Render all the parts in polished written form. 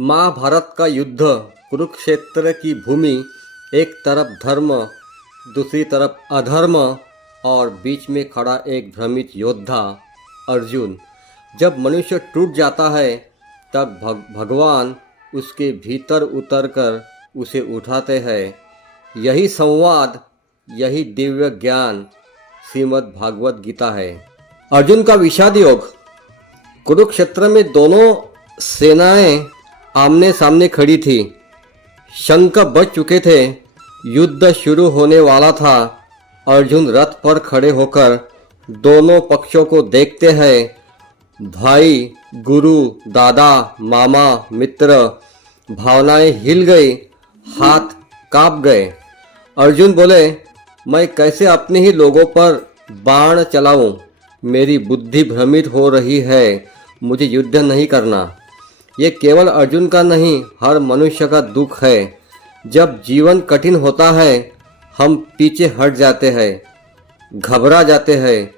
महाभारत का युद्ध, कुरुक्षेत्र की भूमि, एक तरफ धर्म, दूसरी तरफ अधर्म और बीच में खड़ा एक भ्रमित योद्धा अर्जुन। जब मनुष्य टूट जाता है तब भगवान उसके भीतर उतरकर उसे उठाते हैं। यही संवाद, यही दिव्य ज्ञान श्रीमद् भागवत गीता है। अर्जुन का विषाद योग। कुरुक्षेत्र में दोनों सेनाएं आमने सामने खड़ी थी। शंख बज चुके थे, युद्ध शुरू होने वाला था। अर्जुन रथ पर खड़े होकर दोनों पक्षों को देखते हैं। भाई, गुरु, दादा, मामा, मित्र, भावनाएं हिल गई, हाथ कांप गए। अर्जुन बोले, मैं कैसे अपने ही लोगों पर बाण चलाऊं? मेरी बुद्धि भ्रमित हो रही है, मुझे युद्ध नहीं करना। ये केवल अर्जुन का नहीं, हर मनुष्य का दुख है। जब जीवन कठिन होता है हम पीछे हट जाते हैं, घबरा जाते हैं,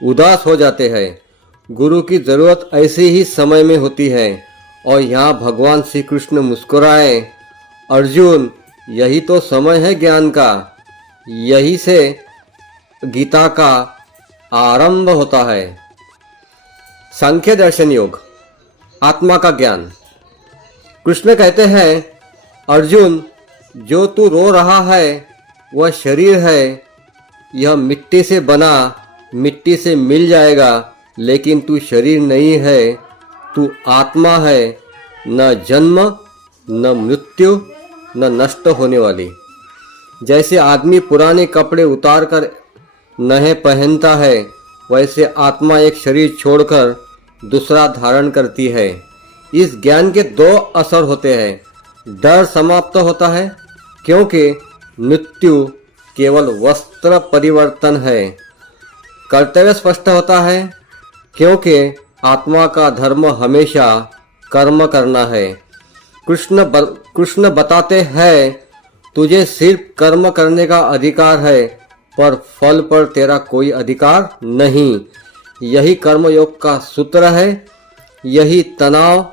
उदास हो जाते हैं। गुरु की ज़रूरत ऐसे ही समय में होती है और यहाँ भगवान श्री कृष्ण मुस्कुराए। अर्जुन, यही तो समय है ज्ञान का, यही से गीता का आरंभ होता है। सांख्य दर्शन योग, आत्मा का ज्ञान। कृष्ण कहते हैं, अर्जुन, जो तू रो रहा है वह शरीर है। यह मिट्टी से बना, मिट्टी से मिल जाएगा, लेकिन तू शरीर नहीं है, तू आत्मा है। न जन्म, न मृत्यु, न नष्ट होने वाली। जैसे आदमी पुराने कपड़े उतार कर नए पहनता है, वैसे आत्मा एक शरीर छोड़कर दूसरा धारण करती है। इस ज्ञान के दो असर होते हैं। डर समाप्त होता है, क्योंकि मृत्यु केवल वस्त्र परिवर्तन है। कर्तव्य स्पष्ट होता है, क्योंकि आत्मा का धर्म हमेशा कर्म करना है। कृष्ण बताते हैं, तुझे सिर्फ कर्म करने का अधिकार है, पर फल पर तेरा कोई अधिकार नहीं। यही कर्मयोग का सूत्र है, यही तनाव,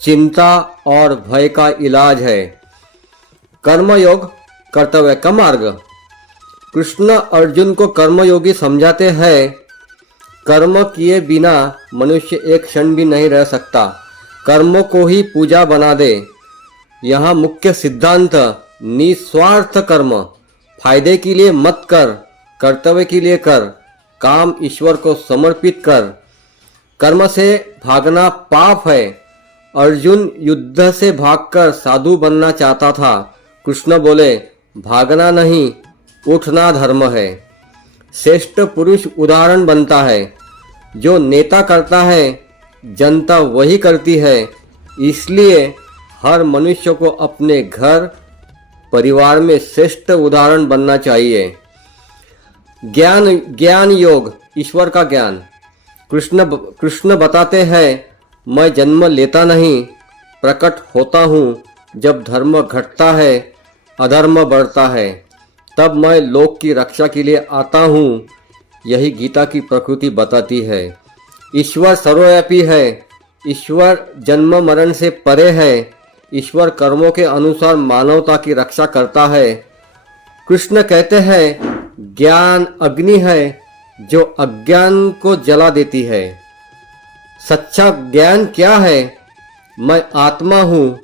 चिंता और भय का इलाज है। कर्मयोग, कर्तव्य का मार्ग। कृष्ण अर्जुन को कर्मयोगी समझाते हैं। कर्म किए बिना मनुष्य एक क्षण भी नहीं रह सकता। कर्मों को ही पूजा बना दे। यहाँ मुख्य सिद्धांत, निस्वार्थ कर्म। फायदे के लिए मत कर, कर्तव्य के लिए कर। काम ईश्वर को समर्पित कर। कर्म से भागना पाप है। अर्जुन युद्ध से भागकर साधु बनना चाहता था। कृष्ण बोले, भागना नहीं, उठना धर्म है। श्रेष्ठ पुरुष उदाहरण बनता है। जो नेता करता है, जनता वही करती है। इसलिए हर मनुष्य को अपने घर, परिवार में श्रेष्ठ उदाहरण बनना चाहिए। ज्ञान योग, ईश्वर का ज्ञान। कृष्ण बताते हैं, मैं जन्म लेता नहीं, प्रकट होता हूँ। जब धर्म घटता है, अधर्म बढ़ता है, तब मैं लोक की रक्षा के लिए आता हूँ। यही गीता की प्रकृति बताती है। ईश्वर सर्वव्यापी है। ईश्वर जन्म मरण से परे है। ईश्वर कर्मों के अनुसार मानवता की रक्षा करता है। कृष्ण कहते हैं, ज्ञान अग्नि है जो अज्ञान को जला देती है। सच्चा ज्ञान क्या है? मैं आत्मा हूँ,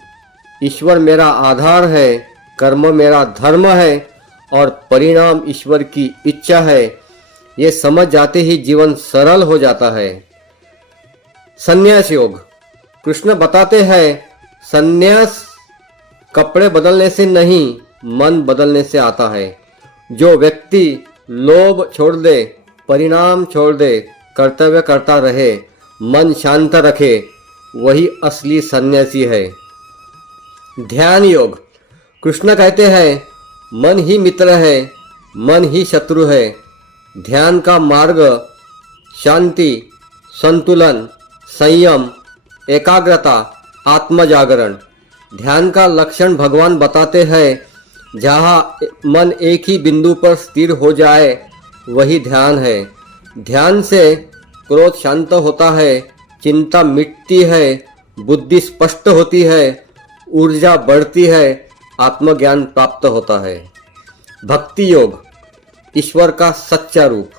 ईश्वर मेरा आधार है, कर्म मेरा धर्म है और परिणाम ईश्वर की इच्छा है। ये समझ जाते ही जीवन सरल हो जाता है। संन्यास योग। कृष्ण बताते हैं, संन्यास कपड़े बदलने से नहीं, मन बदलने से आता है। जो व्यक्ति लोभ छोड़ दे, परिणाम छोड़ दे, कर्तव्य करता रहे, मन शांत रखे, वही असली सन्यासी है। ध्यान योग। कृष्ण कहते हैं, मन ही मित्र है, मन ही शत्रु है। ध्यान का मार्ग शांति, संतुलन, संयम, एकाग्रता, आत्मजागरण। ध्यान का लक्षण भगवान बताते हैं, जहाँ मन एक ही बिंदु पर स्थिर हो जाए वही ध्यान है। ध्यान से क्रोध शांत होता है, चिंता मिटती है, बुद्धि स्पष्ट होती है ऊर्जा बढ़ती है, आत्मज्ञान प्राप्त होता है। भक्ति योग, ईश्वर का सच्चा रूप।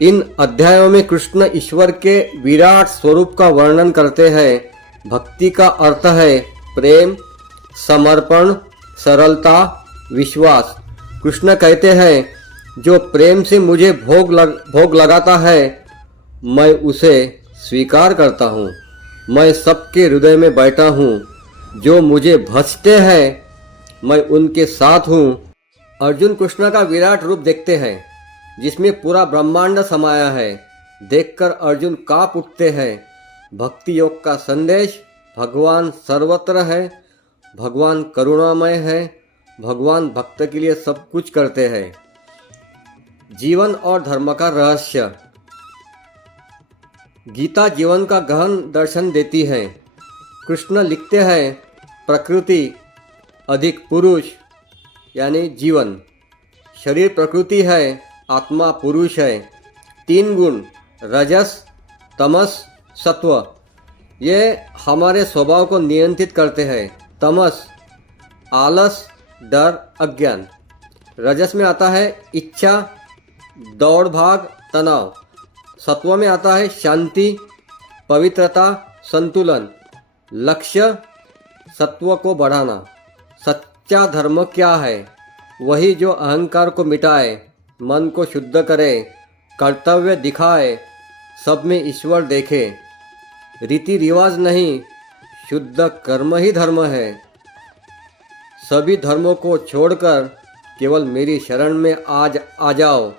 इन अध्यायों में कृष्ण ईश्वर के विराट स्वरूप का वर्णन करते हैं। भक्ति का अर्थ है प्रेम, समर्पण, सरलता, विश्वास। कृष्ण कहते हैं जो प्रेम से मुझे भोग लगाता है, मैं उसे स्वीकार करता हूँ। मैं सबके हृदय में बैठा हूँ। जो मुझे भजते हैं, मैं उनके साथ हूँ। अर्जुन कृष्ण का विराट रूप देखते हैं जिसमें पूरा ब्रह्मांड समाया है। देखकर अर्जुन कांप उठते हैं। भक्ति योग का संदेश, भगवान सर्वत्र है, भगवान करुणामय है, भगवान भक्त के लिए सब कुछ करते हैं। जीवन और धर्म का रहस्य। गीता जीवन का गहन दर्शन देती है। कृष्ण लिखते हैं प्रकृति अधिक पुरुष यानी जीवन, शरीर प्रकृति है, आत्मा पुरुष है। 3 गुण रजस, तमस, सत्व, ये हमारे स्वभाव को नियंत्रित करते हैं। तमस आलस, डर, अज्ञान। रजस में आता है इच्छा, दौड़ भाग, तनाव। सत्व में आता है शांति, पवित्रता, संतुलन, लक्ष्य, सत्व को बढ़ाना। सच्चा धर्म क्या है? वही जो अहंकार को मिटाए, मन को शुद्ध करे, कर्तव्य दिखाए, सब में ईश्वर देखे। रीति रिवाज नहीं, शुद्ध कर्म ही धर्म है। सभी धर्मों को छोड़कर केवल मेरी शरण में आज आ जाओ,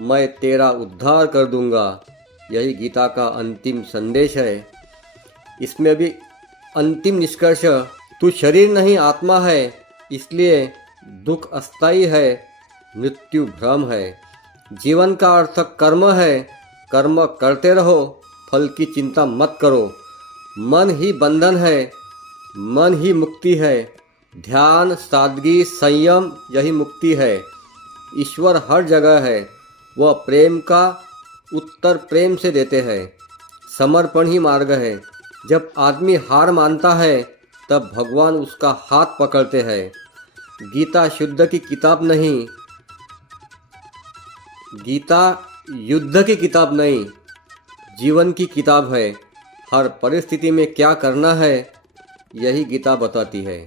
मैं तेरा उद्धार कर दूंगा। यही गीता का अंतिम संदेश है। इसमें भी अंतिम निष्कर्ष, तू शरीर नहीं आत्मा है, इसलिए दुख अस्थायी है, मृत्यु भ्रम है। जीवन का अर्थ कर्म है, कर्म करते रहो, फल की चिंता मत करो। मन ही बंधन है, मन ही मुक्ति है। ध्यान, सादगी, संयम, यही मुक्ति है। ईश्वर हर जगह है, वह प्रेम का उत्तर प्रेम से देते हैं। समर्पण ही मार्ग है। जब आदमी हार मानता है तब भगवान उसका हाथ पकड़ते हैं। गीता शुद्ध की किताब नहीं, गीता युद्ध की किताब नहीं, जीवन की किताब है। हर परिस्थिति में क्या करना है, यही गीता बताती है।